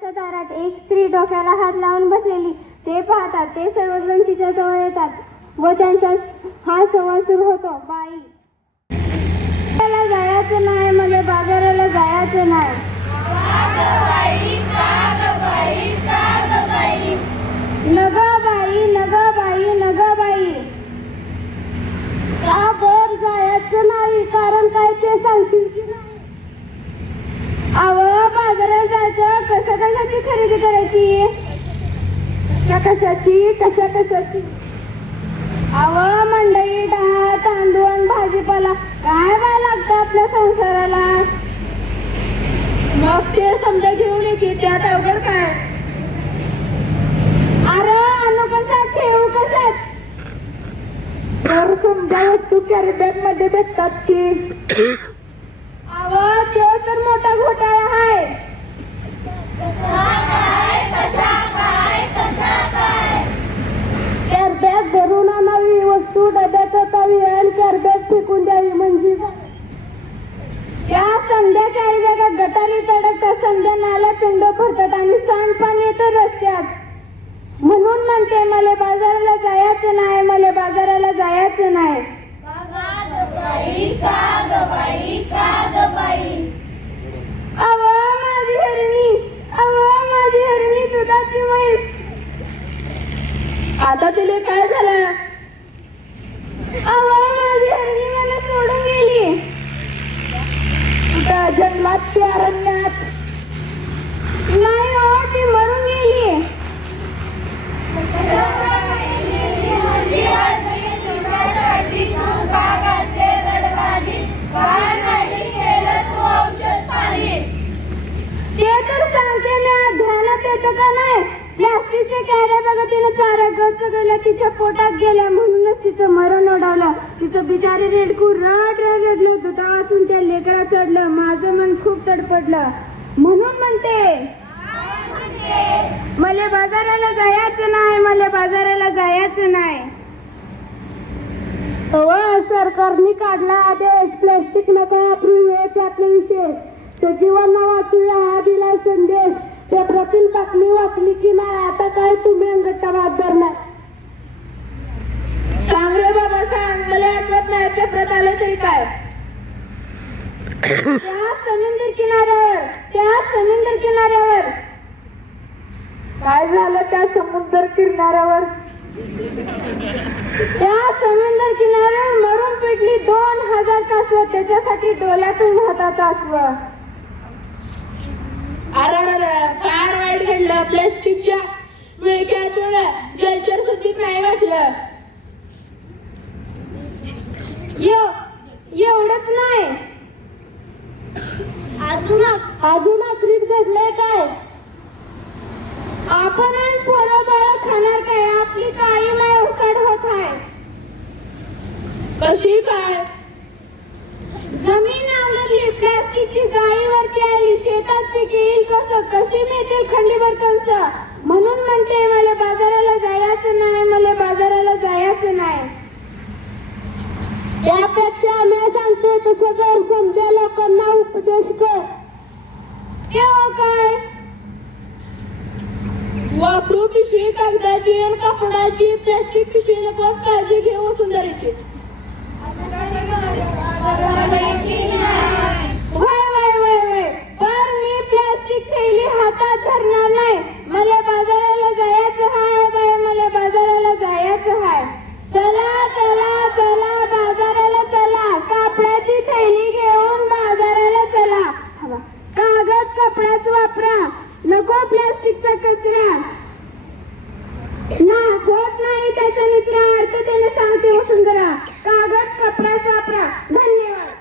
दुकानाच्या दारात एक स्त्री डोक्याला हात लावून बसलेली ते पाहतात. ते सर्वजण तिच्या जवळ येतात व त्यांचा हा संवाद सुरू होतो. बाई, मला जायचं नाही, मला बाजाराला जायचं नाही. नग बाई, नग बाई, नग बाई, का बर जायचं नाही? कारण काय ते सांगशील की नाही? अव बाजारात जायचं, कशाची खरेदी करायची? कशाची? अव मंडई, डाळ, तांदूळ आणि भाजीपाला काय बाय लागतं आपल्या संसाराला. मग ते समजा घेऊन येते, त्यात अवघड काय? अरे आणू कशात, ठेवू कशात? तर समजा वस्तू कॅरी बॅग मध्ये भेटतात की. अव तो तर मोठा घोटाळा आहे. कॅरबॅग भरून आणावी, वस्तू डब्यात असावी आणि कॅरबॅग फेकून द्यावी म्हणजे या संध्या कॅरीबॅगा गटारी तडकतात, संध्या नाल्या पिंड भरतात आणि सांडपाणी येतं रस्त्यात. म्हणून म्हणते मला बाजाराला जायचं नाही, मला बाजाराला जायचं नाही. अव माझी हरणी दुधाची म्हैस. आता तिला काय झालं? अव माझी हरणी मला सोडून गेली. कुठं जंगलात की अरण्यात? नाही हो, ती मरून गेली. ते तर सांगते मी, ध्यानात येतं का नाही? प्लास्टिकच्या कॅऱ्या बघा तिने चारा गच गेल्या, तिच्या पोटात गेल्या म्हणूनच तिचं मरण ओढवलं. तिचं बिचारी रेडकू रडलं होतं, तेव्हापासून त्या लेकरा चढलं. माझं मन खूप तडपडलं. म्हणून म्हणते मला बाजाराला जायचं नाही, मला बाजाराला जायचं नाही. सरकारने काढला आदेश, प्लास्टिक नका वापरू, हेच आपले विशेष. सजीवांना वाचूया हा दिला संदेश. पेपरातील बातमी वाचली की नाही? आता काय तुम्ही अंगठा धरणार? सांग रे बाबा सांग, मला आठवत नाही. पेपरात आलं तरी काय? त्या समुद्र किनाऱ्यावर काय झालं? त्या समुद्र किनाऱ्यावर मरून पिटली 2000 कासव. त्याच्यासाठी डोल्यातून वाहतात अस्व. अरे फार वाईट घडलं. प्लास्टिकच्या विळख्यातून जलचर सूचीत नाही वाटलं. एवढंच नाही, अजून आखरीत घडलंय काय? आपण पोरं बाळं खाणार काय? आपली काळी माय उसाड होत आहे. कशी काय? जमीन आवडली, प्लास्टिकची जाळीवरती आली, शेतात पीक येईल कसं? कशी मिळतील खंडीभर कंस? म्हणून म्हणते मला बाजाराला जायचं नाही, मला बाजाराला जायचं नाही. त्यापेक्षा मी सांगते तसं कर, समजा लोकांना उपदेश कर. केव्हा काय? वापरू पिशवी कागदाची आणि कापडाची, प्लास्टिक पिशवी नको, काळजी घेऊ सुंदरीची. वय पण मी प्लास्टिक थैली हातात धरणार नाही. मला बाजाराला जायचं हाय, मला बाजाराला जायचं हाय. चला बाजाराला चला, कापडाची थैली घेऊन बाजाराला चला. कागद कपडाच वापरा, नको प्लास्टिकचा कचरा. ना होत नाही त्याचा मित्र, अर्थ त्याने सांगते वसुंधरा. कागद कपडाच वापरा. धन्यवाद.